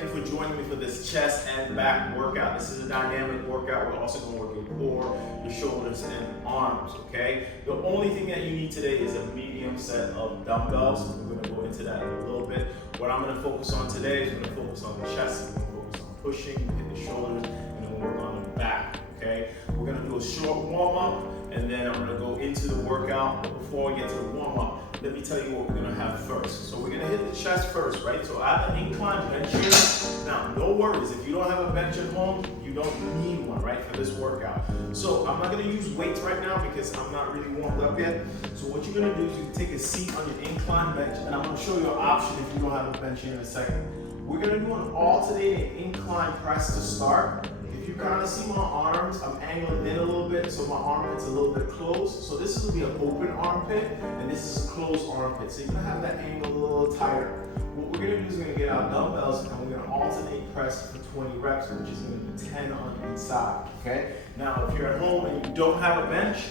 thank you for joining me for this chest and back workout. This is a dynamic workout. We're also going to work your core, your shoulders, and arms, okay? The only thing that you need today is a medium set of dumbbells. We're going to go into that in a little bit. What I'm going to focus on today is going to focus on the chest, we're going to focus on pushing, hit the shoulders, and then we'll work on the back, okay? We're going to do a short warm-up, and then I'm going to go into the workout. But before we get to the warm-up, let me tell you what we're going to have first. So we're going to hit the chest first, right? So I have an incline bench here. Now, no worries. If you don't have a bench at home, you don't need one, right, for this workout. So I'm not going to use weights right now because I'm not really warmed up yet. So what you're going to do is you take a seat on your incline bench, and I'm going to show you an option if you don't have a bench here in a second. We're going to do an alternating incline press to start. If you kind of see my arms, I'm angling in a little bit, so my armpit's a little bit closed. So this will be an open armpit, and this is a closed armpit. So you're gonna have that angle a little tighter. What we're gonna do is we're gonna get our dumbbells, and we're gonna alternate press for 20 reps, which is gonna be 10 on each side, okay? Now, if you're at home and you don't have a bench,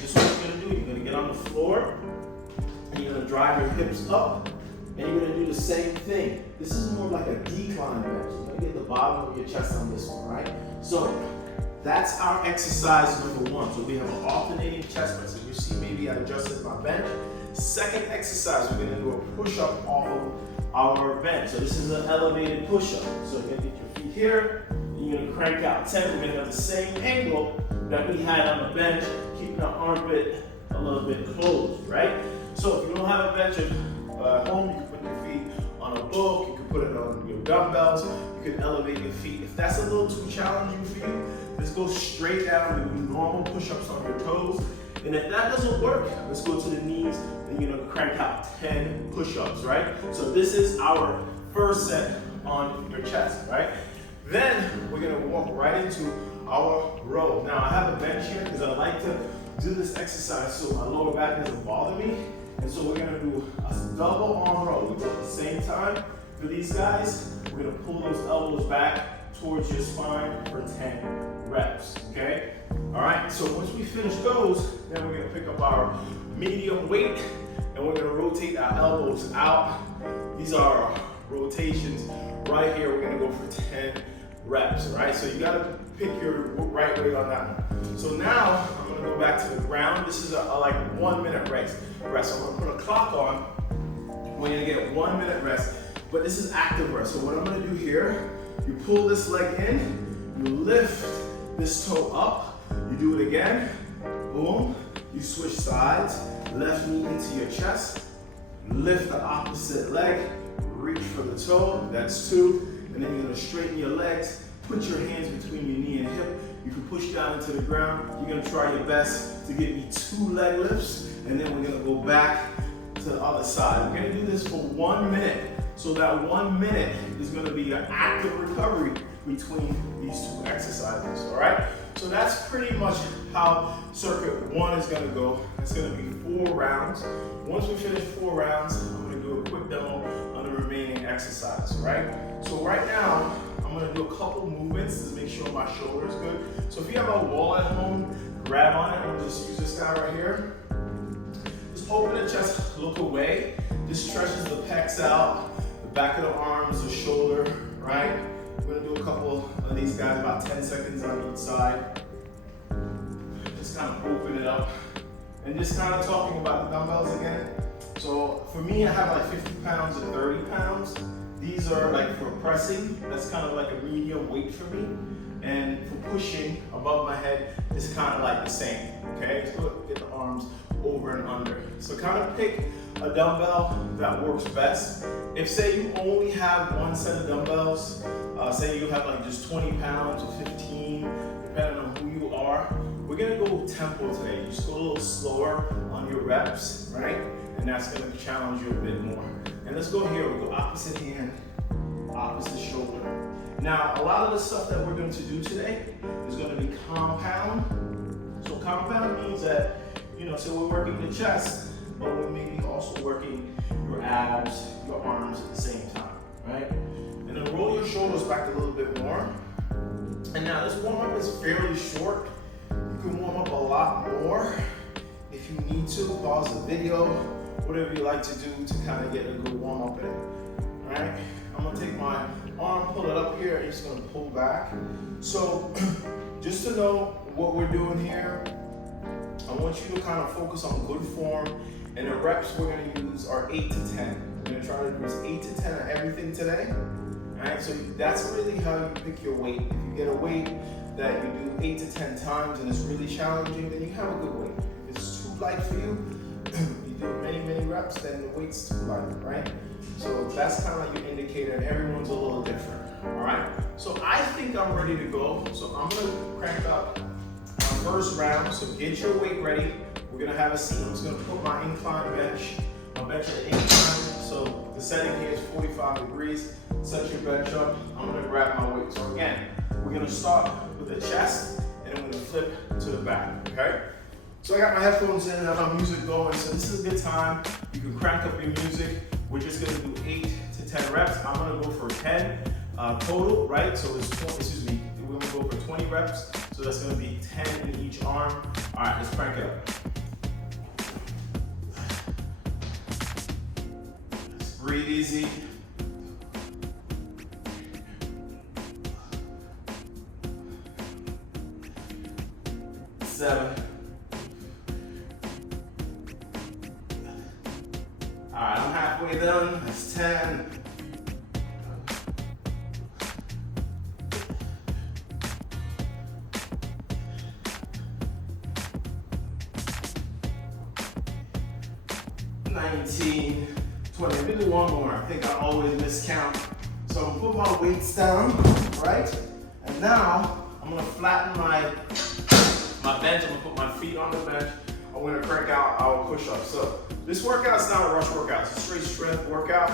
this is what you're gonna do. You're gonna get on the floor, and you're gonna drive your hips up, and you're gonna do the same thing. This is more like a decline bench. You're gonna get the bottom of your chest on this one, right? So that's our exercise number one. So we have an alternating chest press. If you see, maybe I adjusted my bench. Second exercise, we're gonna do a push-up off of our bench. So this is an elevated push-up. So you're gonna get your feet here, and you're gonna crank out 10. We're gonna have the same angle that we had on the bench, keeping our armpit a little bit closed, right? So if you don't have a bench at home, you can put your feet on a book, you can put it on your dumbbells, you can elevate your feet. If that's a little too challenging for you, let's go straight down and do normal push-ups on your toes. And if that doesn't work, let's go to the knees and you're gonna crank out 10 push-ups, right? So this is our first set on your chest, right? Then we're gonna walk right into our row. Now I have a bench here because I like to do this exercise so my lower back doesn't bother me. And so we're gonna do a double arm row. We go at the same time. For these guys, we're gonna pull those elbows back towards your spine for 10 reps, okay? All right, so once we finish those, then we're gonna pick up our medium weight and we're gonna rotate our elbows out. These are our rotations right here. We're gonna go for 10 reps, all right? So you gotta pick your right weight on that one. So now, I'm gonna go back to the ground. This is a like 1 minute rest. So I'm gonna put a clock on. We're gonna get 1 minute rest, but this is active rest. So what I'm gonna do here, you pull this leg in, you lift this toe up, you do it again, boom, you switch sides, left knee into your chest, lift the opposite leg, reach for the toe, that's 2, and then you're gonna straighten your legs, put your hands between your knee and hip, you can push down into the ground, you're gonna try your best to get me 2 leg lifts, and then we're gonna go back to the other side. We're gonna do this for 1 minute. So that 1 minute is gonna be an active recovery between these 2 exercises, all right? So that's pretty much how circuit 1 is gonna go. It's gonna be 4 rounds. Once we finish 4 rounds, I'm gonna do a quick demo on the remaining exercise, right? So right now, I'm gonna do a couple movements to make sure my shoulder is good. So if you have a wall at home, grab on it and just use this guy right here. Just open the chest, look away. This stretches the pecs out, the back of the arms, the shoulder, right? We're gonna do a couple of these guys, about 10 seconds on each side. Just kind of open it up. And just kind of talking about the dumbbells again. So for me, I have like 50 pounds and 30 pounds. These are like for pressing, that's kind of like a medium weight for me. And for pushing above my head, it's kind of like the same, okay? Let's go get the arms over and under. So kind of pick a dumbbell that works best. If say you only have 1 set of dumbbells, say you have like just 20 pounds or 15, depending on who you are, we're gonna go tempo today. Just go a little slower on your reps, right? And that's gonna challenge you a bit more. And let's go here, we'll go opposite hand, opposite shoulder. Now, a lot of the stuff that we're going to do today is going to be compound. So compound means that, you know, so we're working the chest, but we're maybe also working your abs, your arms at the same time, right? And then roll your shoulders back a little bit more. And now this warm-up is fairly short. You can warm up a lot more if you need to. Pause the video, whatever you like to do to kind of get a good warm-up in, all right? I'm going to take my arm here, you're just gonna pull back. So just to know what we're doing here, I want you to kind of focus on good form, and the reps we're gonna use are 8 to 10. We're gonna try to do 8 to 10 of everything today. All right, so that's really how you pick your weight. If you get a weight that you do 8 to 10 times and it's really challenging, then you have a good weight. If it's too light for you, you do many reps, then the weight's too light, right? So that's kind of like your indicator, and everyone's a little different, all right? So I think I'm ready to go. So I'm gonna crank up our first round. So get your weight ready. We're gonna have a seat. I'm just gonna put my incline bench. My bench at incline. So the setting here is 45 degrees. Set your bench up. I'm gonna grab my weight. So again, we're gonna start with the chest, and I'm gonna flip to the back, okay? So I got my headphones in, I have my music going, so this is a good time. You can crank up your music. We're just gonna do 8 to 10 reps. I'm gonna go for 10 total, right? So it's 20, excuse me, we're gonna go for 20 reps. So that's gonna be 10 in each arm. All right, let's crank it up. Breathe easy. Seven. All right, I'm halfway done. That's 10. 19, 20. I'm gonna do one more. I think I always miscount. So I'm gonna put my weights down, right? And now I'm gonna flatten my bench. I'm gonna put my feet on the bench. I'm gonna crank out our push-ups. So this workout's not a rush workout. It's a straight strength workout,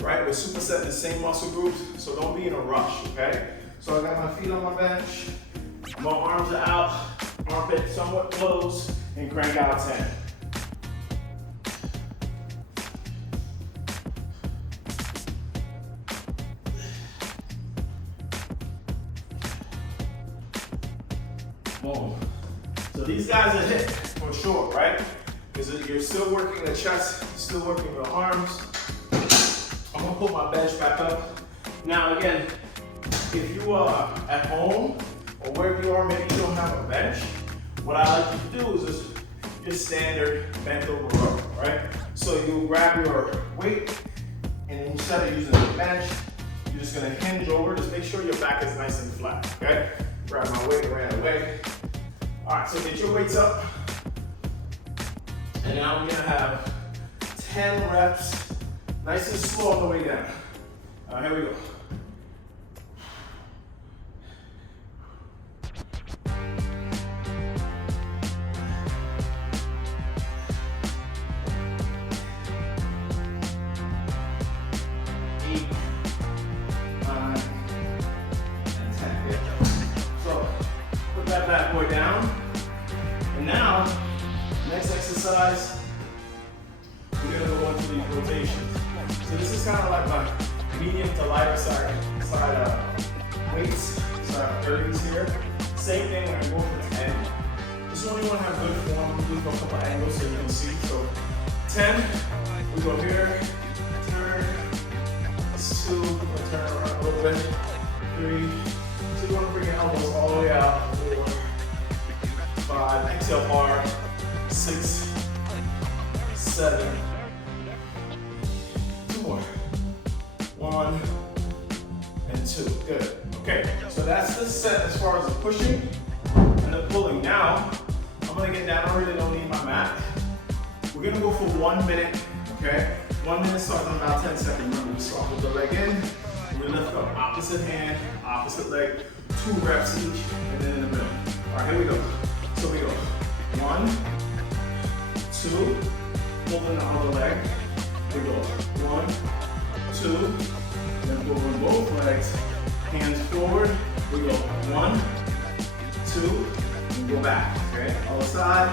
right? We're supersetting the same muscle groups, so don't be in a rush, okay? So I got my feet on my bench. My arms are out, armpit somewhat closed, and crank out 10. Boom. So these guys are hit for sure, right? Because you're still working the chest, still working the arms. I'm gonna put my bench back up. Now again, if you are at home or wherever you are, maybe you don't have a bench, what I like you to do is just your standard bent over row, right? So you grab your weight, and instead of using the bench, you're just gonna hinge over. Just make sure your back is nice and flat, okay? Grab my weight, ran away. All right, so get your weights up. And now we're gonna have 10 reps, nice and slow on the way down. All right, here we go. That boy down. And now, next exercise, we're gonna go into these rotations. So this is kind of like my medium to lighter side weights. So I have 30s here. Same thing, I go for 10. This one you wanna have good form. We do a couple angles so you can see. So 10, we go here, turn, 2, we'll turn around a little bit, 3. So you want to bring your elbows all the way out. 4, 5, exhale hard. 6, 7. 2 more. 1 and 2. Good. Okay, so that's the set as far as the pushing and the pulling. Now, I'm gonna get down. I really don't need my mat. We're gonna go for 1 minute, okay? 1 minute starts in about 10 seconds. Remember, we start with the leg in. We lift up opposite hand, opposite leg, 2 reps each, and then in the middle. All right, here we go. So we go 1, 2, holding the other leg. We go 1, 2, then over both legs, hands forward. We go 1, 2, and go back. Okay, other side.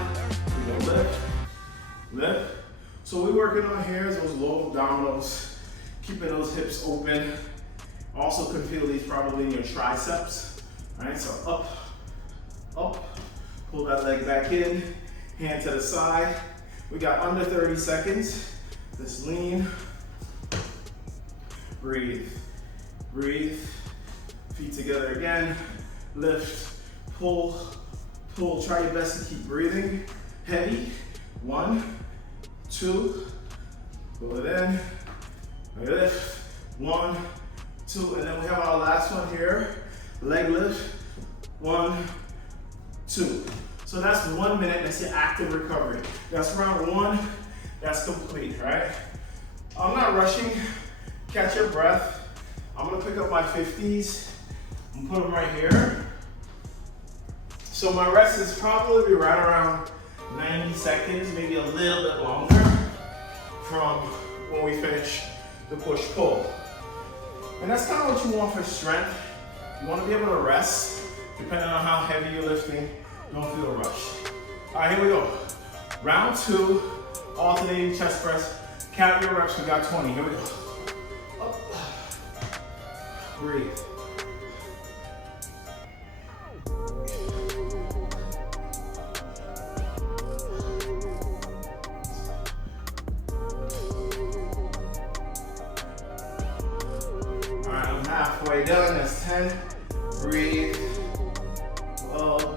We go lift, lift. So we're working on here is those low abdominals, keeping those hips open. Also can feel these probably in your triceps. All right, so up, up, pull that leg back in, hand to the side. We got under 30 seconds. Let's lean, breathe, breathe, Feet together again. Lift, pull, pull. Try your best to keep breathing. Heavy. 1, 2. Pull it in. Lift. 1, 2. And then we have our last one here. Leg lift. 1, 2. So that's 1 minute. That's your active recovery. That's round 1. That's complete, right? I'm not rushing. Catch your breath. I'm gonna pick up my 50s and put them right here. So my rest is probably right around 90 seconds, maybe a little bit longer from when we finish the push-pull. And that's kind of what you want for strength. You want to be able to rest, depending on how heavy you're lifting. Don't feel rushed. All right, here we go. Round 2, alternating chest press. Count your reps, we got 20. Here we go. Up. Breathe. All right, I'm halfway done. That's 10. Breathe. Slow.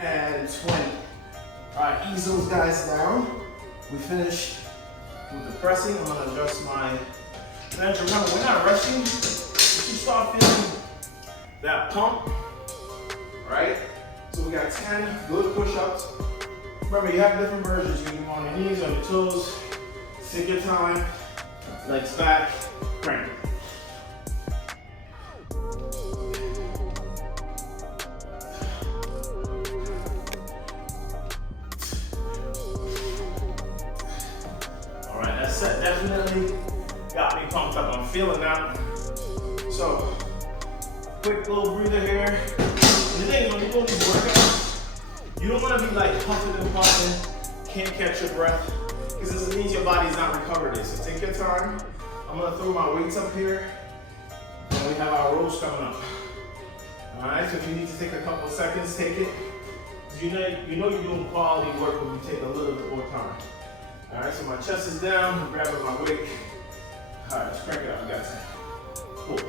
And 20. All right, ease those guys down. We finish with the pressing. I'm gonna adjust my bench. Remember, we're not rushing. If you start feeling that pump, right? So we got 10 good push-ups. Remember, you have different versions. You can go on your knees, on your toes. Take your time. Legs back. Crank. Set definitely got me pumped up. I'm feeling that. So, quick little breather here. And the thing is, when you go these workouts, you don't want to be like puffing and puffing, can't catch your breath, because this means your body's not recovered it. So take your time. I'm gonna throw my weights up here, and we have our ropes coming up. All right, so if you need to take a couple seconds, take it. You know you're doing quality work when you take a little bit more time. All right, so my chest is down, I'm grabbing my weight. All right, let's crank it up, we got 10. Pull.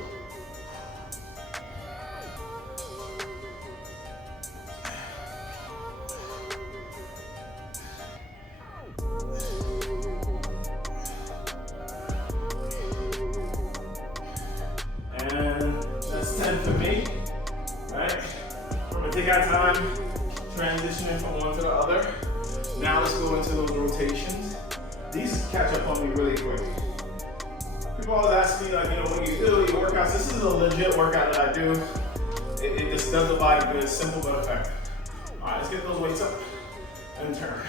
And that's 10 for me, right? We're gonna take our time transitioning from one to the other. Now let's go into those rotations. These catch up on me really quick. People always ask me, like, when you do your workouts, this is a legit workout that I do. It just does the body good, simple but effective. All right, let's get those weights up and turn.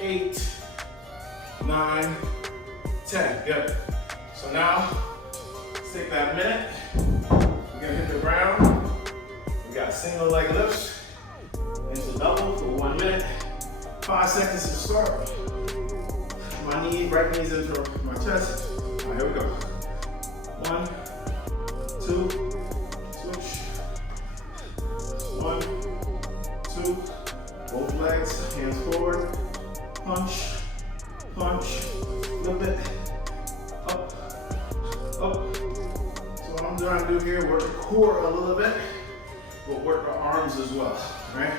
Eight, 9, 10, good. So now, let's take that minute. We're gonna hit the ground. We got single leg lifts into double for 1 minute. 5 seconds to start. My knee, right knee's into my chest. All right, here we go. 1, 2, switch. 1, 2, both legs, hands forward. Punch, punch, flip it, up, up. So what I'm trying to do here, work the core a little bit, but work the arms as well, right?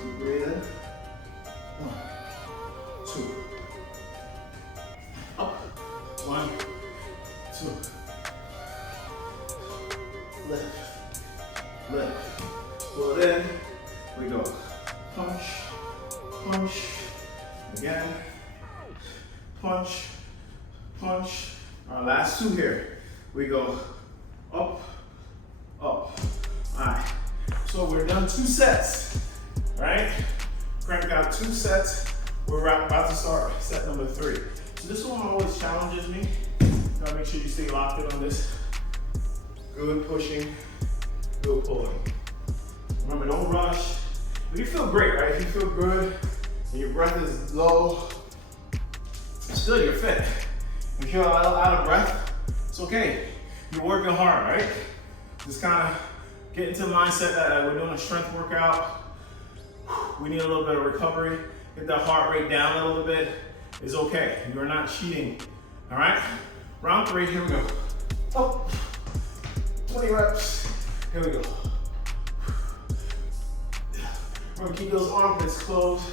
Keep breathing. 1, 2. Up. 1, 2. Lift, lift. Pull it in. We go. Punch, punch. Again. Punch, punch. Our last 2 here. We go up, up. All right. So we're done 2 sets, right? Crank out 2 sets. We're about to start set number 3. So this one always challenges me. Gotta make sure you stay locked in on this. Good pushing, good pulling. Remember, don't rush. But you feel great, right? If you feel good and your breath is low, still you're fit. If you're out of breath, it's okay. You're working hard, right? Just kind of get into the mindset that we're doing a strength workout. We need a little bit of recovery. Get that heart rate down a little bit. It's okay. You're not cheating. All right? Round 3, here we go. Up. 20 reps. Here we go. Remember, keep those armpits closed.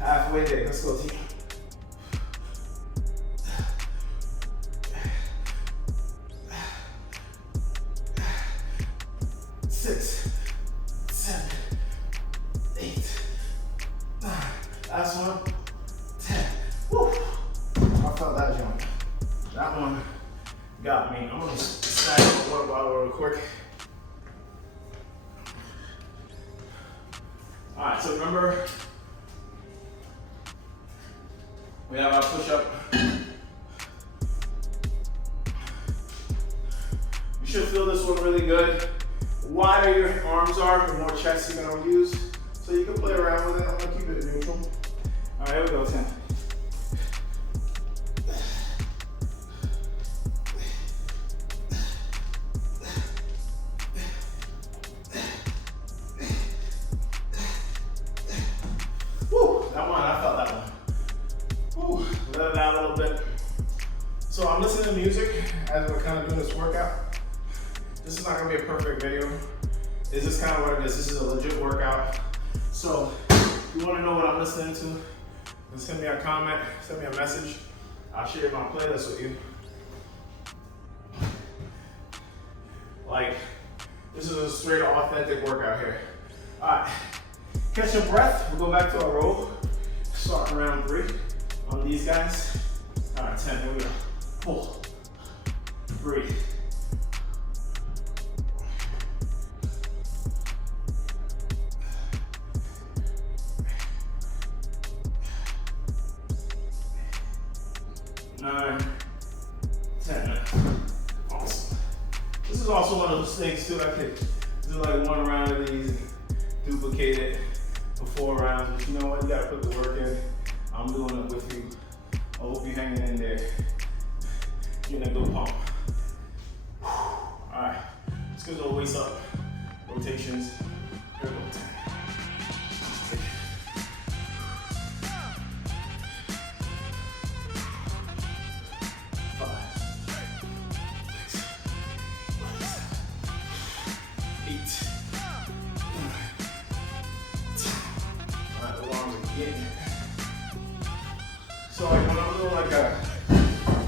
Halfway there. Let's go, team. 6, 7, 8, 9. Last one. 10. Woo! I felt that jump. That one got me. I'm gonna snag a water bottle real quick. All right. So remember, we have our push-up. You should feel this one really good. The wider your arms are, the more chest you're gonna use. So you can play around with it. I'm gonna keep it neutral. All right, here we go, 10. Woo, that one, I felt that one. Woo, let it out a little bit. So I'm listening to music as we're kind of doing this workout. This is not gonna be a perfect video. It's just kind of what it is. This is a legit workout. So if you wanna know what I'm listening to, just send me a comment, send me a message. I'll share my playlist with you. Like, this is a straight authentic workout here. All right, catch your breath. We'll go back to our row. Start round 3 on these guys. All right, 10, here we go. Pull, breathe. 9, 10. Awesome. This is also one of those things too. I could do like one round of these and duplicate it for 4 rounds. But you know what? You gotta put the work in. I'm doing it with you. I hope you're hanging in there. Getting a good pump. All right. Let's go to the waist up rotations. Here we go. 10. 8. So like when I'm doing like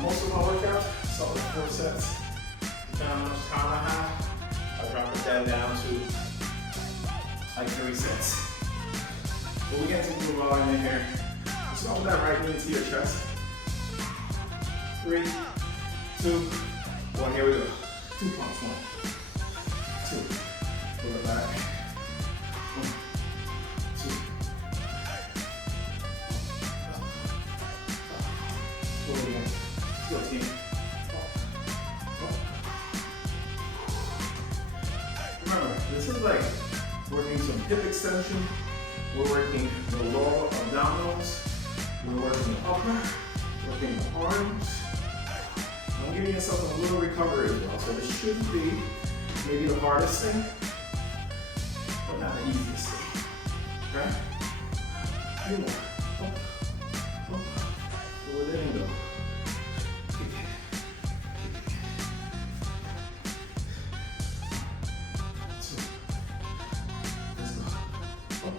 most of my workouts, start with 4 sets. Depending on how much time I have, I drop it down to like 3 sets. But we get some good volume in here. So hold that right knee into your chest. 3, 2, 1. Here we go. 2 pumps. 1, 2. Pull it back. 1, 2. Pull it again. Let's go, team. Remember, this is like working some hip extension. We're working the lower abdominals. We're working the upper. Working the arms. I'm giving yourself a little recovery as well. So this should be maybe the hardest thing, but not the easiest thing. Okay? 2 more. Up, up. Go within and go. Kick it. Kick it. 2. Let's go. Up,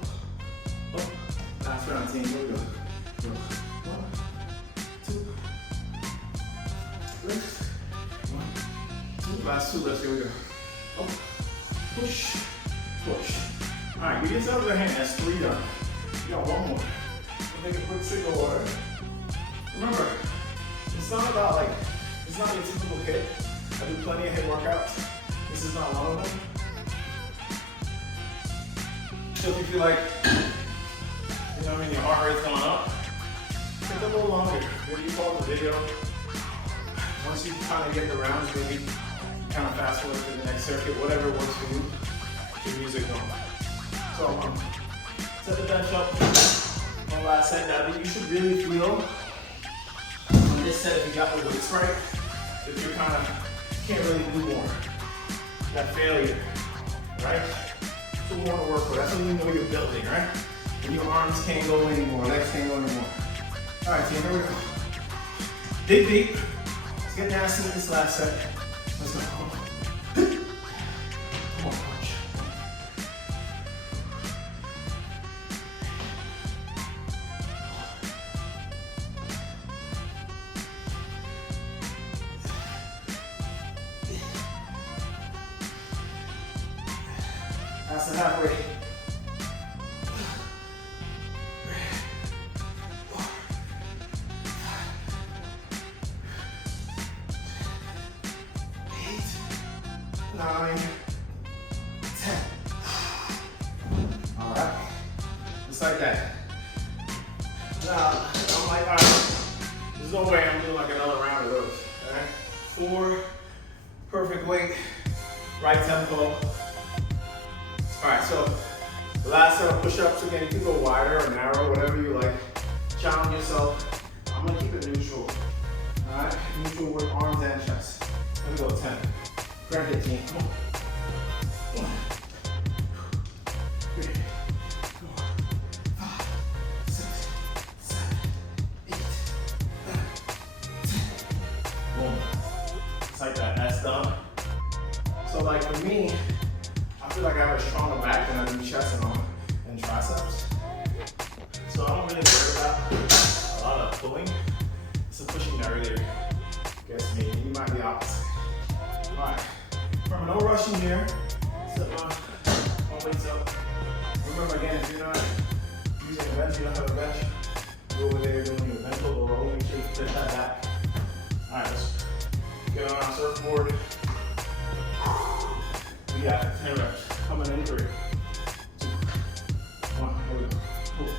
up. Last round, team. Here we go. Go. 1, 2. Lift. 1, 2. Last 2 lifts. Here we go. Up. Push. Push. All right, give yourself a hand. That's 3 done. You got 1 more. We'll take a quick sip of water. Remember, it's not about like, it's not your typical hit. I do plenty of hit workouts. This is not one of them. So if you feel like, you know what I mean, your heart rate's going up, take take a little longer. Maybe pause the video. Once you kind of get the rounds, maybe kind of fast forward to the next circuit, whatever works for you. Keep the music going. So set the bench up. One last set. Now you should really feel on this set if you got the weights right. If you're kind of can't really do more. That failure, right? So we want to work with. That's when you know you're building, right? When your arms can't go anymore, legs can't go anymore. All right, team, here we go. Dig deep. Let's get nasty with this last set. Let's go. Come on, punch. That's the halfway. 9, 10. All right, just like that. Now, I'm like, all right, there's no way I'm doing like another round of those, all right? 4, perfect weight, right tempo. All right, so the last set of push-ups, again, you can go wider or narrow, whatever you like. Challenge yourself. I'm gonna keep it neutral, all right? Neutral with arms and chest. Let me go 10. Grab it, team. Come on. 1, 2, 3, 4, 5, 6, 7, 8, 9, 10. Boom. It's like that. That's done. So, like for me, I feel like I have a stronger back than I do chest and triceps. So I don't really worry about a lot of pulling. It's the pushing that really gets me. You might be opposite. All right. Remember, no rushing here. Set my weights up. Remember, again, if you're not using a bench, you don't have a bench, go over there doing your bench pull or roll. Make sure you push that back. All right, let's get on our surfboard. We got 10 reps. Coming in 3, 2, 1. Here we go. Cool.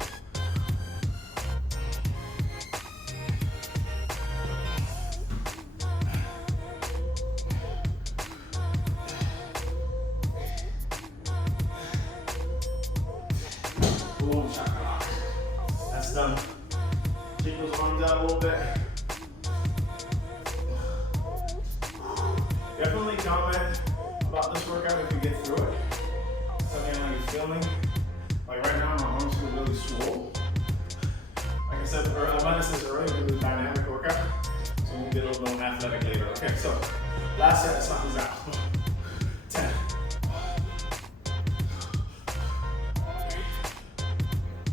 Boom, shakalaka. That's done. Take those arms out a little bit. Definitely comment about this workout if you get through it. So again, like you're feeling, like right now my arms feel really swole. Like I said earlier, I mentioned this earlier, we do a dynamic workout. So we'll get a little more athletic later. Okay, so last set, let's knock this out. 10. 4,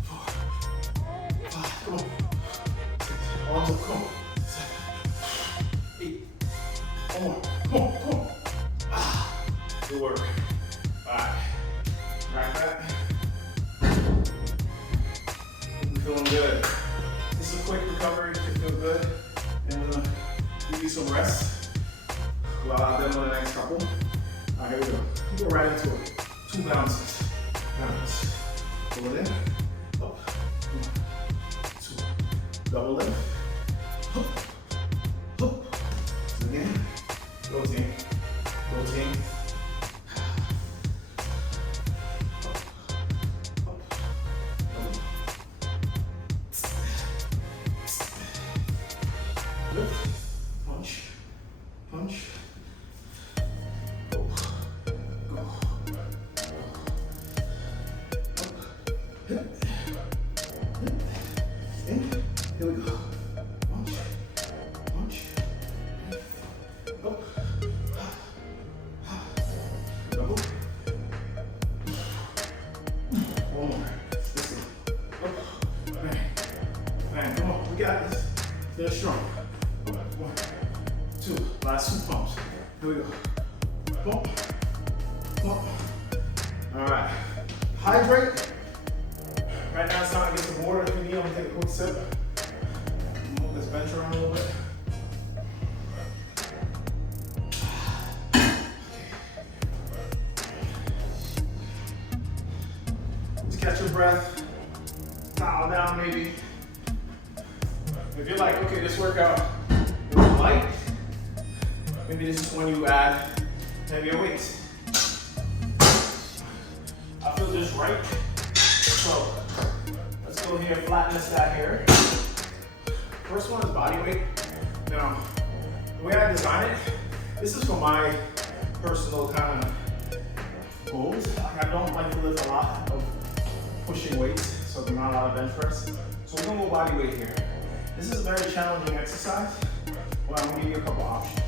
5, come on. 6, arms up, come on. 7, 8. One more, come on, come on. Good work. All right, right back. I'm feeling good. This is a quick recovery to feel good. And we're gonna give you some rest while I demo the next couple. All right, here we go. We'll go right into it. 2 bounces. Bounce. Pull it in. Up. Come on. 2. Double lift. Up. Up. So again. Go team. Go team. Punch, punch, go, go, up, in, here we go, punch, punch, up, double, one more, listen, up, bang, bang, come on, we got this, they're strong. 1, 2, last 2 pumps. Here we go. Pump, pump. All right. Hydrate. Right now it's time to get some water. If you need, I'm gonna take a quick sip. Move this bench around a little bit. Just catch your breath. Dial down maybe. If you're like, okay, this workout is light, maybe this is when you add heavier weights. I feel just right. So let's go here, flatten this out here. First one is body weight. Now, the way I design it, this is for my personal kind of goals. I don't like to lift a lot of pushing weights, so there's not a lot of bench press. So we're gonna go body weight here. This is a very challenging exercise, but I'm gonna give you a couple options.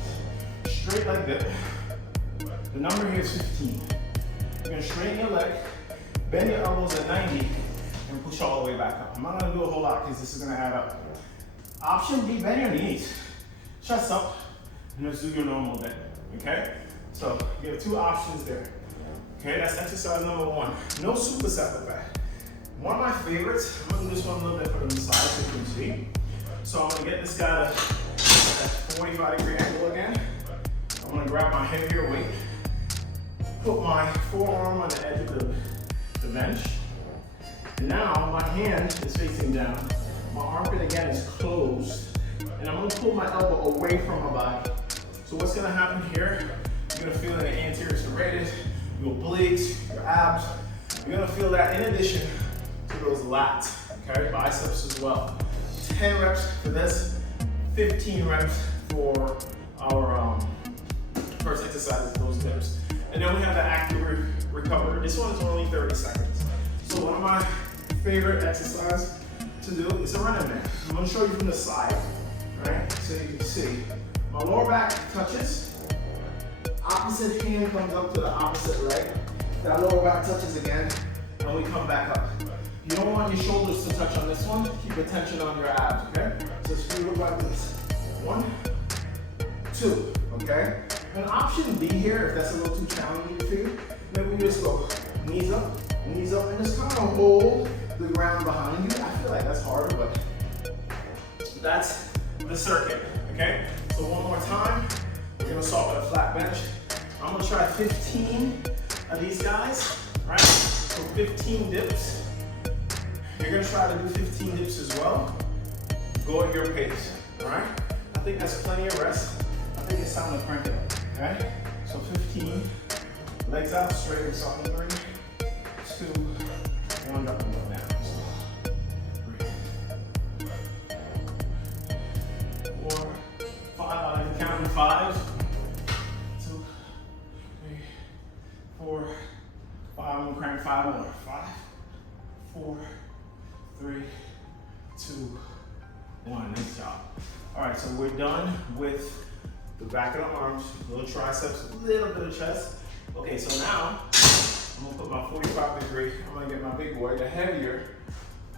Straight leg dip. The number here is 15. You're gonna straighten your leg, bend your elbows at 90, and push all the way back up. I'm not gonna do a whole lot because this is gonna add up. Option B, bend your knees. Chest up, and just do your normal bend, okay? So you have two options there. Okay, that's exercise number one. No superset with that. One of my favorites, I'm gonna do this one a little bit from the side so you can see. So I'm gonna get this guy to that 45-degree angle again. I'm gonna grab my heavier weight, put my forearm on the edge of the bench. And now my hand is facing down. My armpit again is closed. And I'm gonna pull my elbow away from my body. So what's gonna happen here, you're gonna feel in the anterior serratus, your obliques, your abs. You're gonna feel that in addition to those lats, okay? Biceps as well. 10 reps for this, 15 reps for our first exercise, those dips. And then we have the active recovery. This one is only 30 seconds. So one of my favorite exercises to do is a running man. I'm gonna show you from the side, right? So you can see, my lower back touches, opposite hand comes up to the opposite leg, that lower back touches again, and we come back up. You don't want your shoulders to touch on this one, keep the tension on your abs, okay? So it's look like this. 1, 2, okay? And option B here, if that's a little too challenging for you, maybe we just go knees up, and just kind of hold the ground behind you. I feel like that's harder, but that's the circuit, okay? So one more time, we're gonna start with a flat bench. I'm gonna try 15 of these guys, right? So 15 dips. You're gonna try to do 15 dips as well. Go at your pace, all right? I think that's plenty of rest. I think it's time to crank it up, okay? So 15, legs out, straight and soft in 3, 2, 1, up and go down. So, 3, 4, 5, I like to count in 5. 2, 3, 4, 5, I'm gonna crank 5 more. 5, 4, 3, 2, 1, nice job. All right, so we're done with the back of the arms, little triceps, a little bit of chest. Okay, so now I'm gonna put my 45-degree, I'm gonna get my big boy, the heavier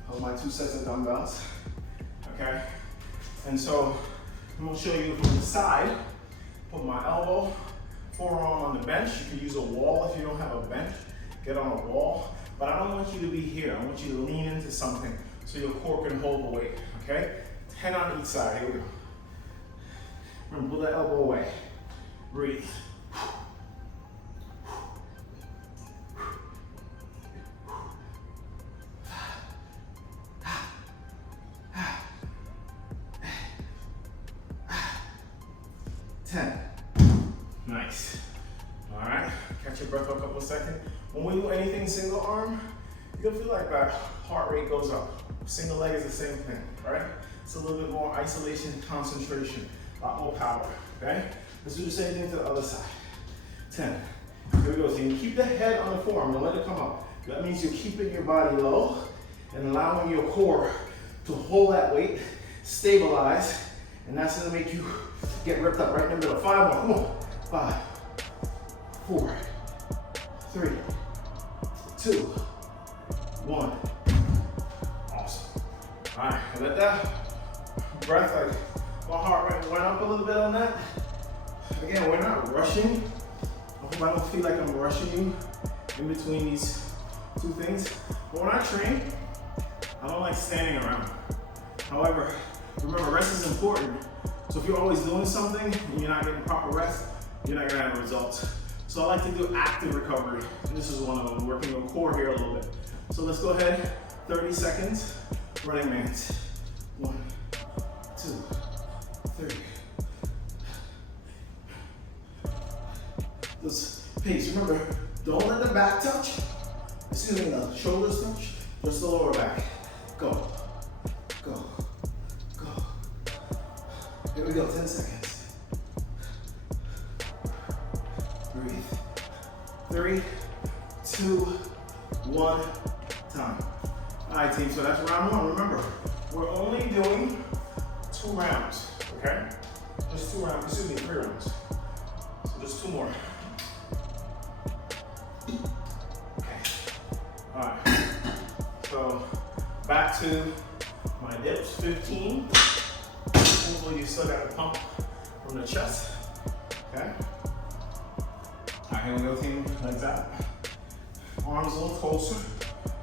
of my 2 sets of dumbbells, okay? And so I'm gonna show you from the side, put my elbow, forearm on the bench. You can use a wall if you don't have a bench, get on a wall. But I don't want you to be here. I want you to lean into something so your core can hold the weight, okay? 10 on each side, here we go. Remember, pull that elbow away. Breathe. 10. Nice. All right, catch your breath for a couple of seconds. When we do anything single arm, you're gonna feel like that heart rate goes up. Single leg is the same thing, right? It's a little bit more isolation, concentration, a lot more power, okay? Let's do the same thing to the other side. 10. Here we go. So you keep the head on the forearm, don't let it come up. That means you're keeping your body low and allowing your core to hold that weight, stabilize, and that's gonna make you get ripped up right in the middle. 5 more, come on. 5, 4, 3, 2, 1. Awesome. All right, let that breath, like my heart rate went up a little bit on that. Again, we're not rushing. I hope I don't feel like I'm rushing you in between these two things. But when I train, I don't like standing around. However, remember, rest is important. So if you're always doing something and you're not getting proper rest, you're not gonna have results. So I like to do active recovery. And this is one of them, working your core here a little bit. So let's go ahead, 30 seconds, running man's. 1, 2, 3. This pace, remember, don't let the back touch. Excuse me, the shoulders touch, just the lower back. Go, go, go. Here we go, 10 seconds. Breathe. 3, 2, 1, time. All right, team, so that's round 1. Remember, we're only doing 2 rounds, okay? Just 2 rounds, excuse me, 3 rounds. So just 2 more. Alright, so back to my dips, 15. Hopefully you still got a pump from the chest, okay? Alright, here we go, team, legs out. Arms a little closer.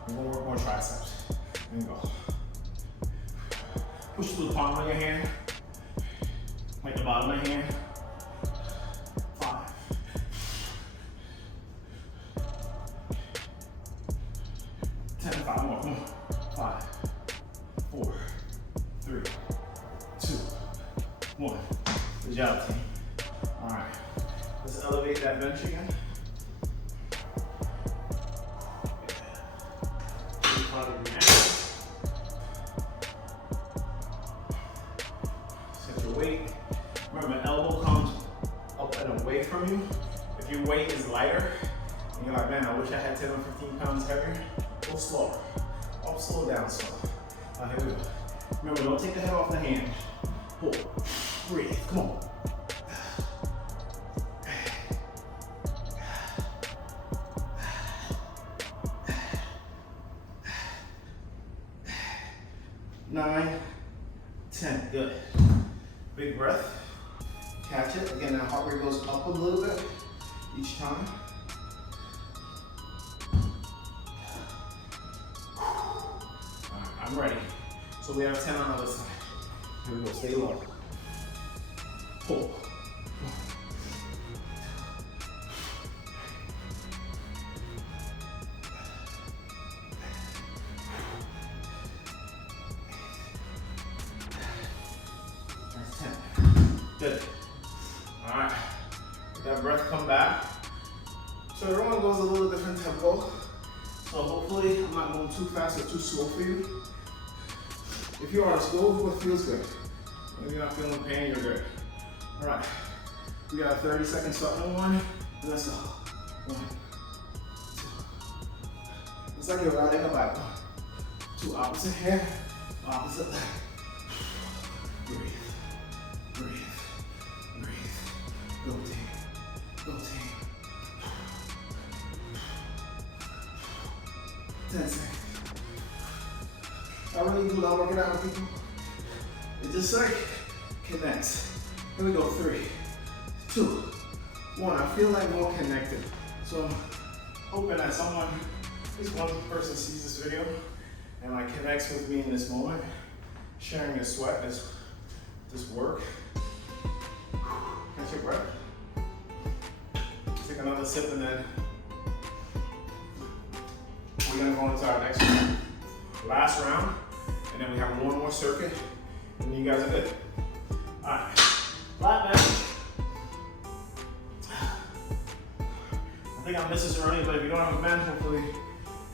We're gonna work more triceps. Here we go. Push through the palm of your hand, like the bottom of your hand. 5. 10, 5 more. Come on. 5, 4, 3, 2, 1. Good job, team. All right. Let's elevate that bench again. Set your weight. Remember, elbow comes up and away from you. If your weight is lighter, and you're like, man, I wish I had 10 or 15 pounds heavier, go slower. I'll slow down slow. Here we go. Remember, don't take the head off the hand. Pull. Breathe. Come on. 9, 10. Good. Big breath. Catch it. Again, that heart rate goes up a little bit each time. Alright, I'm ready. So we have 10 on the other side. Here we go. Stay low. Pull. 10. Good. All right. Let that breath come back. So everyone goes a little different tempo. So hopefully I'm not going too fast or too slow for you. If you are, slow with what feels good. If you're not feeling pain, you're good. All right. We got a 30-second starting one. And let's go. 1, 2. It's like you're riding a bike. 2 opposite hand, opposite leg. Breathe. Breathe. Breathe. Go team. Go team. 10 seconds. I really do love working out with people. It just like connects. Here we go. 3, 2, 1. I feel like more connected. So I'm hoping that someone, at least one person sees this video and like connects with me in this moment, sharing this sweat, this work. Catch your breath. Take another sip and then we're gonna go into our next round. Last round, and then we have one more circuit, and you guys are good. All right, flat bench. I think I missed this early, but if you don't have a bench, hopefully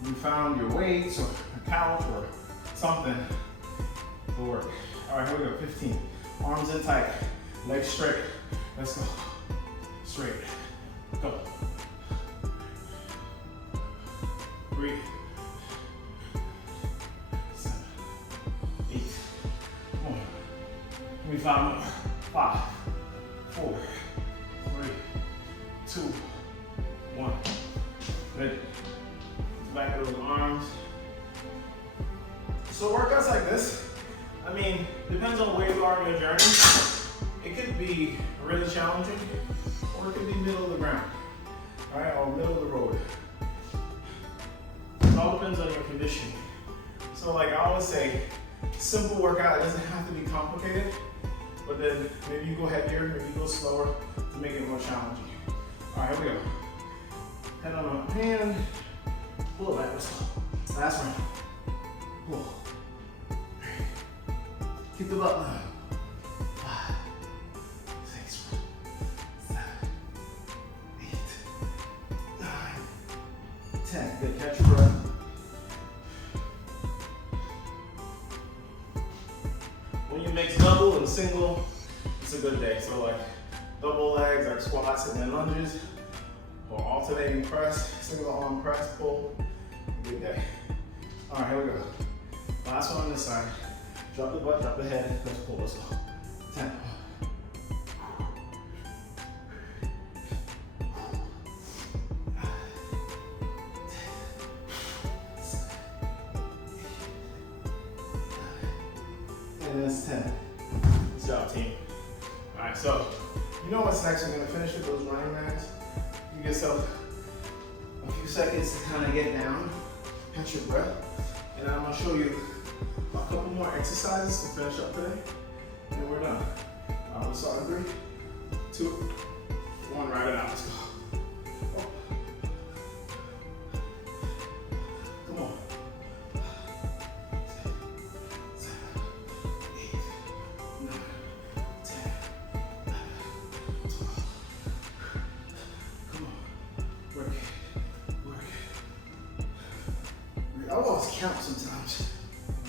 you found your weights or a couch or something to work. All right, here we go, 15. Arms in tight, legs straight. Let's go. Straight. Go. Breathe. 7, 8. Come on. Give me 5 more. 5, 4, 3, 2, 1. Good. Back of those arms. So workouts like this, I mean, depends on where you are in your journey. It could be really challenging, or it could be middle of the ground, all right, or middle of the road. It all depends on your conditioning. So like I always say, simple workout, it doesn't have to be complicated, but then maybe you go heavier, maybe you go slower to make it more challenging. All right, here we go. Head on a hand, pull it back, let's go. Last round, pull. Keep the butt down. you mix double and single, it's a good day. So like double legs, like squats and then lunges, or alternating press, single arm press, pull, good day. All right, here we go. Last one on this side. Drop the butt, drop the head, let's pull, let's go. 10. And that's 10. Good job, team. All right, so you know what's next? We're gonna finish with those running mans. Give yourself a few seconds to kind of get down, catch your breath, and I'm gonna show you a couple more exercises to finish up today, and then we're done. We'll start in 3, 2, 1, ride it out, let's go. Oh. Come on. 7, 8, 9, 10, 11, 12. Come on, work it, work it. I always count sometimes.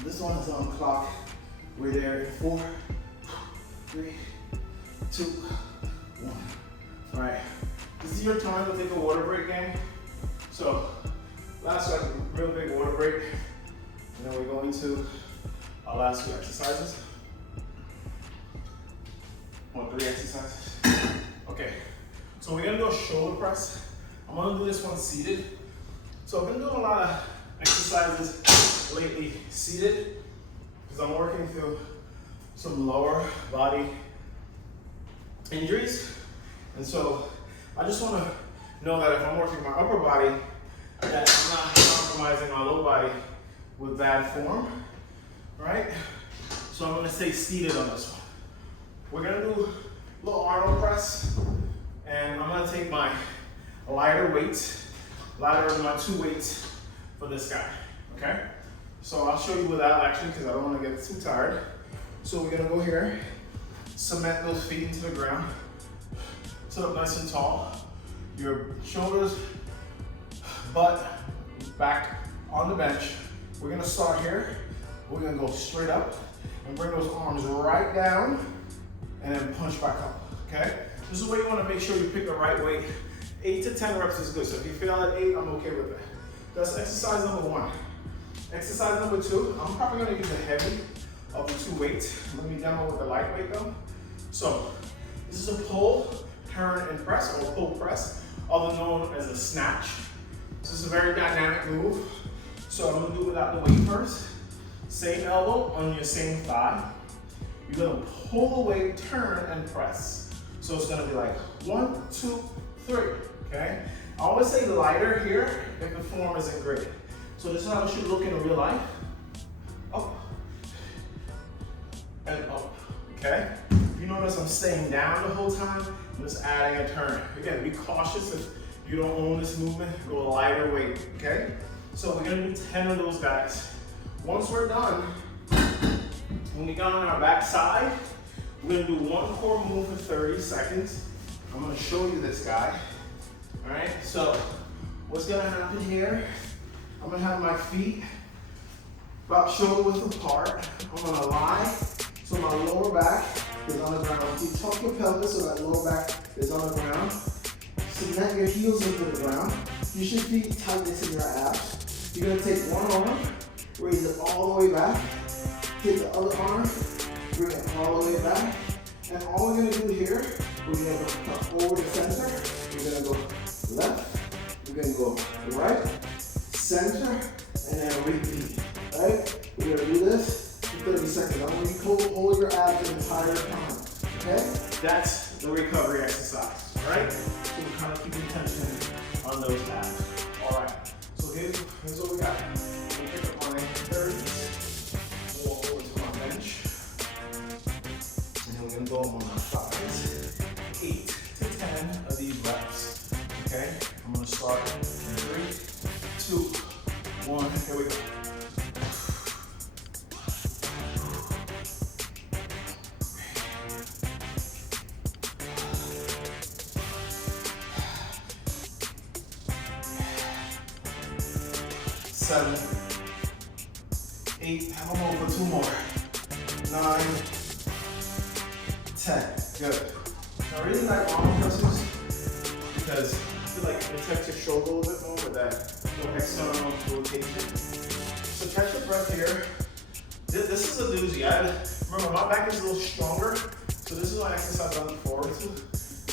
This one is on the clock. We're there in 4, 3, 2, 1. All right, this is your time to take a water break, gang. So last like real big water break, and then we go into our last 2 exercises. Or 3 exercises. Okay, so we're gonna do a shoulder press. I'm gonna do this one seated. So I've been doing a lot of exercises lately seated because I'm working through some lower body injuries, and so I just want to know that if I'm working my upper body, that I'm not compromising my low body with bad form, right? So I'm going to stay seated on this one. We're going to do a little Arnold press, and I'm going to take my lighter weights, lighter than my 2 weights for this guy, okay? So I'll show you without actually because I don't want to get too tired. So we're gonna go here, cement those feet into the ground, sit up nice and tall. Your shoulders, butt, back on the bench. We're gonna start here. We're gonna go straight up and bring those arms right down and then punch back up, okay? This is where you wanna make sure you pick the right weight. 8 to 10 reps is good. So if you fail at 8, I'm okay with that. That's exercise number 1. Exercise number 2, I'm probably gonna use the heavy of the 2 weights. Let me demo with the lightweight though. So this is a pull, turn, and press, or pull press, otherwise known as a snatch. This is a very dynamic move. So I'm gonna do it without the weight first. Same elbow on your same thigh. You're gonna pull away, turn, and press. So it's gonna be like 1, 2, 3, okay? I always say lighter here if the form isn't great. So this is how it should look in real life. Up and up, okay? If you notice I'm staying down the whole time, I'm just adding a turn. Again, be cautious if you don't own this movement, go lighter weight, okay? So we're gonna do 10 of those guys. Once we're done, when we got on our back side, we're gonna do 1 core move for 30 seconds. I'm gonna show you this guy, all right? So what's gonna happen here, I'm gonna have my feet about shoulder width apart. I'm gonna lie, so my lower back is on the ground. You tuck your pelvis so that lower back is on the ground. Cement your heels into the ground. You should feel tightness in your abs. You're gonna take one arm, raise it all the way back. Take the other arm, bring it all the way back. And all we're gonna do here, we're gonna go forward to center. We're gonna go left. We're gonna go right, center, and then repeat. Right? We're gonna do this for 30 seconds. I want you to hold your abs the entire time. Okay? That's the recovery exercise. Alright? So we're kind of keeping tension on those abs. Alright. So here's what we got. We pick up my 30s, walk over to my bench. And then we're gonna go on my thighs. 8 to 10 of these reps. Okay? I'm gonna start in 3, 2, 1. Here we go. Seven, 8, have them over 2 more. 9, 10. Good. I really like arm presses because I feel like it protects your shoulder a little bit more with that little external rotation. So catch your breath here. This is a doozy. Remember, my back is a little stronger, so this is an exercise I look forward to.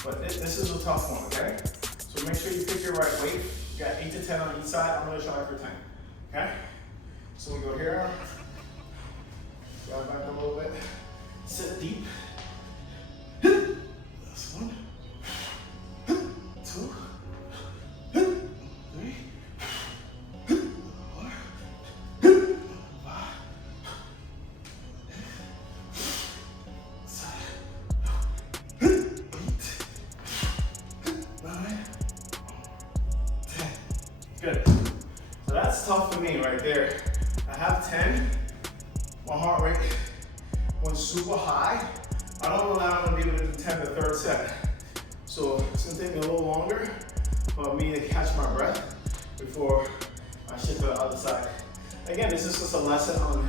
But this is a tough one, okay? So make sure you pick your right weight. You got 8 to 10 on each side. I'm gonna try for 10, okay? So we go here, drive back a little bit, sit deep. That's 1, 2, 3, 4, 5, 8, 9, 10. Good. So that's tough for me right there. I have 10. My heart rate went super high. I don't know that I'm gonna be able to do 10 the third set. So it's gonna take me a little longer for me to catch my breath before I shift to the other side. Again, this is just a lesson on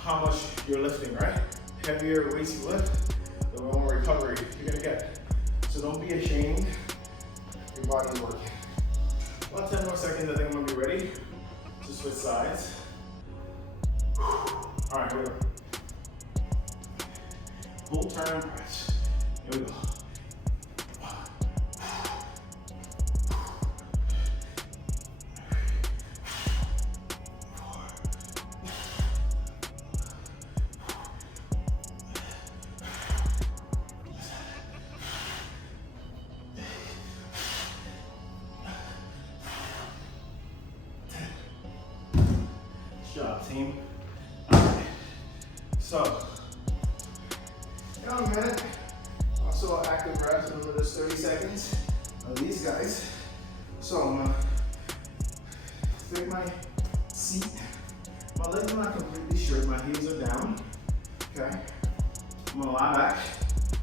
how much you're lifting, right? Heavier weights you lift, the more recovery you're gonna get. So don't be ashamed, your body's working. About 10 more seconds, I think I'm gonna be ready to switch sides. All right, here we go. Full turn press. Here we go. 1, 4, 10. Good job, team. All right. So, in a minute, also active reps, remember there's 30 seconds of these guys. So I'm gonna take my seat. My legs are not completely straight, my heels are down. Okay. I'm gonna lie back,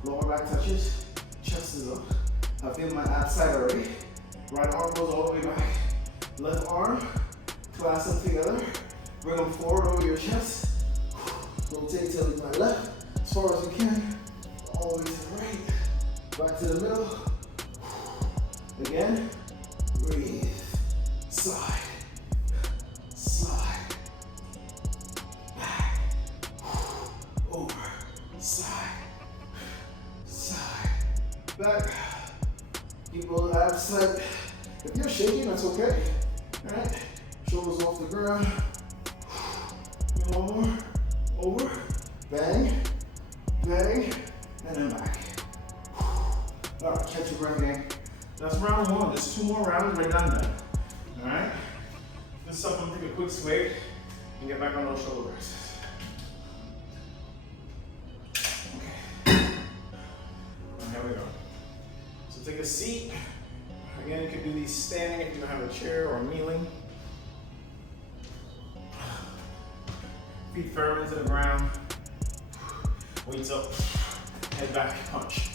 lower back touches, chest is up. I feel my abs side already. Right arm goes all the way back. Left arm, clasp them together. Bring them forward over your chest. Rotate to my left as far as you can. All the way to the right. Back to the middle. Again. Breathe. Side. Slide. Back. Over. Side. Side. Back. Keep those abs tight. If you're shaking, that's okay. Alright? Shoulders off the ground. One more. Over. Bang. Bang. And then back. All right, catch your breath again. That's round 1. There's 2 more rounds, we're done then. All right? This up, I'm gonna take a quick swig and get back on those shoulders. Okay. And here we go. So take a seat. Again, you can do these standing if you don't have a chair or kneeling. Feet firm into the ground. Weights up. Head back, punch.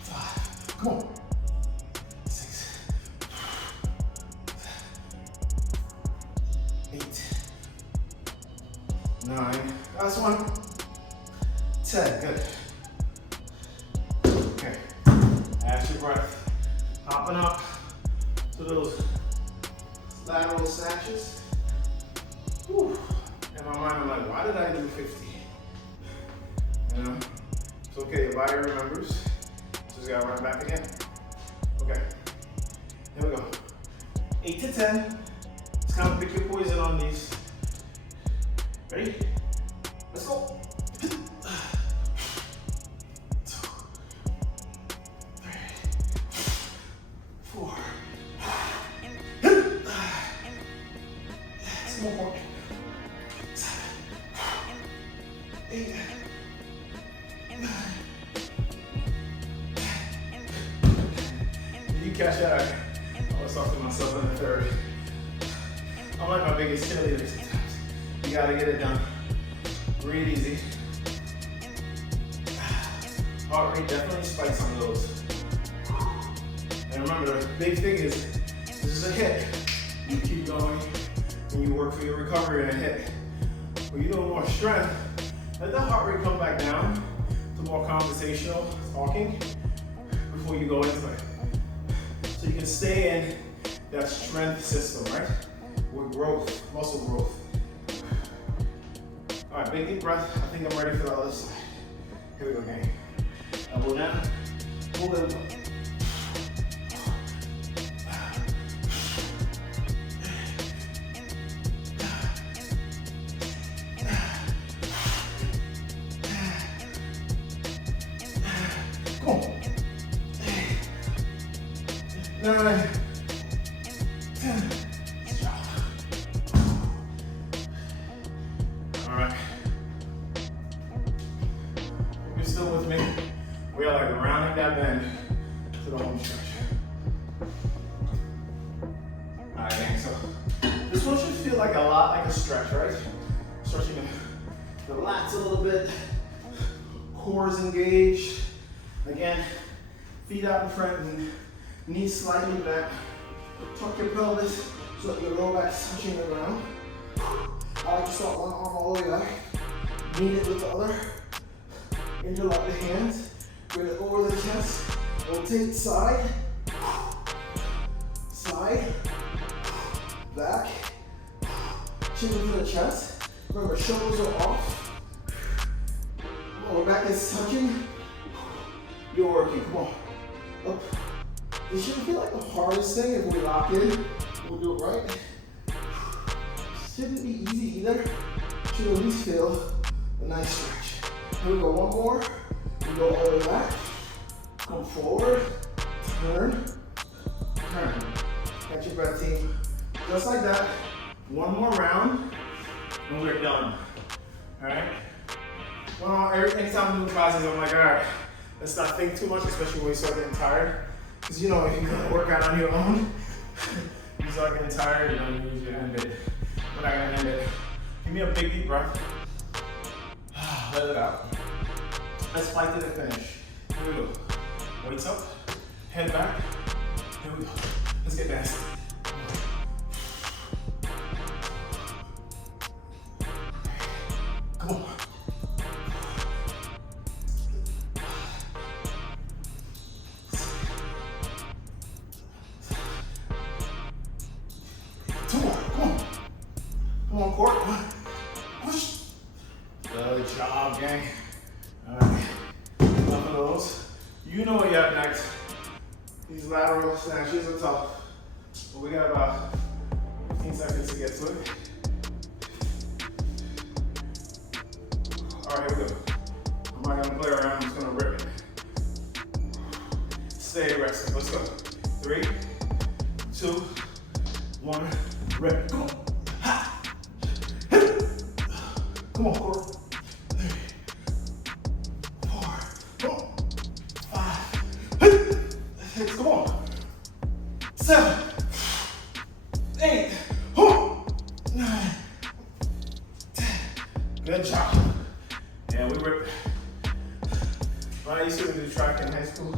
5, come on. 6, 8, 9, last one. 10, good. Okay, catch your breath. Hopping up to those lateral snatches. Whew. In my mind, I'm like, why did I do 50? You know, it's okay, your body remembers. Just gotta run back again. Okay, here we go. 8 to 10. Just kind of pick your poison on these. Ready? Let's go. 2, 3, 4. More. 7, 8, 9. Did you catch that? I was talking to myself in the third. I'm like my biggest cheerleader sometimes. You gotta get it done. Breathe easy. Heart rate definitely spikes on those. And remember, the big thing is This is a hit. You keep going and you work for your recovery in a hit. When you do more strength, let the heart rate come back down to more conversational talking before you go into it. So you can stay in that strength system, right? With growth, muscle growth. All right, big deep breath. I think I'm ready for the other side. Here we go, gang. Elbow down, pull it up. Come on. 9, 10. All right. You're still with me. We are like rounding that bend to the home stretch. All right, gang. So this one should feel like a lot like a stretch, right? Stretching the lats a little bit. Core is engaged. Again, feet out in front and knees slightly back. Tuck your pelvis so that your lower back's touching the ground. I like to start one arm all the way back. Meet it with the other. Interlock the hands. Bring it over the chest. Rotate side. Side. Back. Chin into the chest. Remember, shoulders are off. Lower back is touching. You're working. Come on. Up. This shouldn't feel like the hardest thing if we lock in. We'll do it right. Shouldn't be easy either. Should at least feel a nice stretch. Here we go. One more. We go all the way back. Come forward. Turn. Turn. Catch your breath, team. Just like that. One more round, and we're done. All right. Well, anytime I'm doing triceps, I'm like, all right. Let's not think too much, especially when you start getting tired. Because you know, if you're gonna work out on your own, you start getting tired, you know, you usually end it. We're not gonna end it. Give me a big deep breath. Let it out. Let's fight to the finish. Here we go. Weights up, head back. Here we go. Let's get nasty. Come on. Two more. Come on. Come on, core. Push. Good job, gang. All right. Enough of those. You know what you have next. These lateral snatches are tough, but we got about 15 seconds to get to it. All right, here we go. I'm not gonna play around, I'm just gonna rip it. Stay aggressive, let's go. 3, 2, 1, rip. Come on. Ha. Come on, core. 3, 4, come on. 5, 6, come on. 7, 8, 9, 10. Good job. Yeah, we rip. When I used to do track in high school,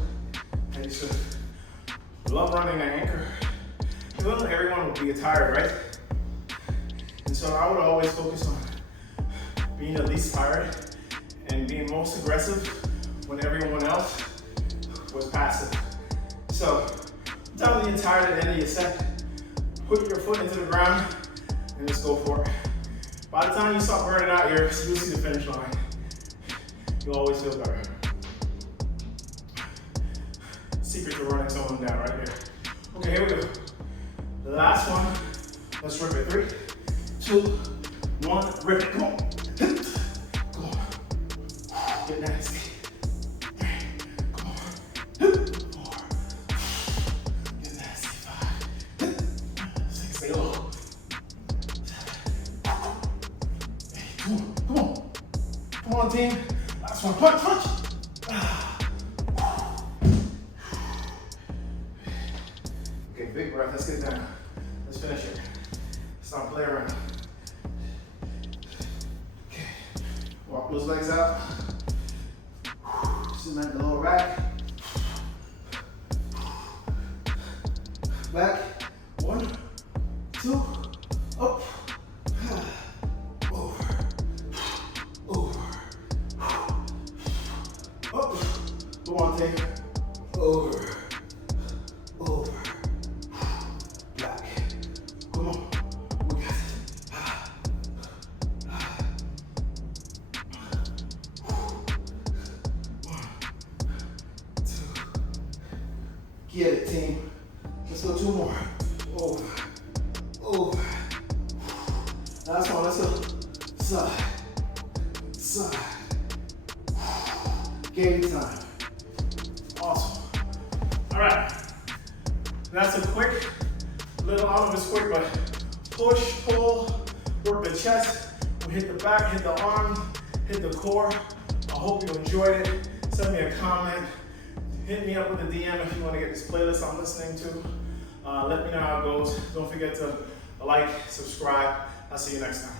I used to love running an anchor. Because everyone would be tired, right? And so I would always focus on being the least tired and being most aggressive when everyone else was passive. So, without being tired at the end of your set, put your foot into the ground and just go for it. By the time you start burning out, you'll see the finish line. You'll always feel better. Secret to running someone down right here. Okay, here we go. The last one. Let's rip it. 3, 2, 1, rip it. Come on. Come on. Get nasty. 3, come on. 4. Get nasty. 5. 6. Stay low. 7. 8. Come on. Come on. Come on, team. Last one. Punch. Punch. Okay, big breath. Let's get down. Let's finish it. Let's not play around. Okay. Walk those legs out. Cement the lower back. Back. 1, 2, up, over, over, up. Go on, take. Over, over, back. Come on, we got it. 1, 2. Get it, team. Let's go 2 more. Over, over. Last one, let's go. Side, side. Game time. Awesome. All right. That's a quick little, I don't know if it's quick, but push, pull, work the chest. We hit the back, hit the arm, hit the core. I hope you enjoyed it. Send me a comment. Hit me up with a DM if you want to get this playlist I'm listening to. Let me know how it goes. Don't forget to like, subscribe. I'll see you next time.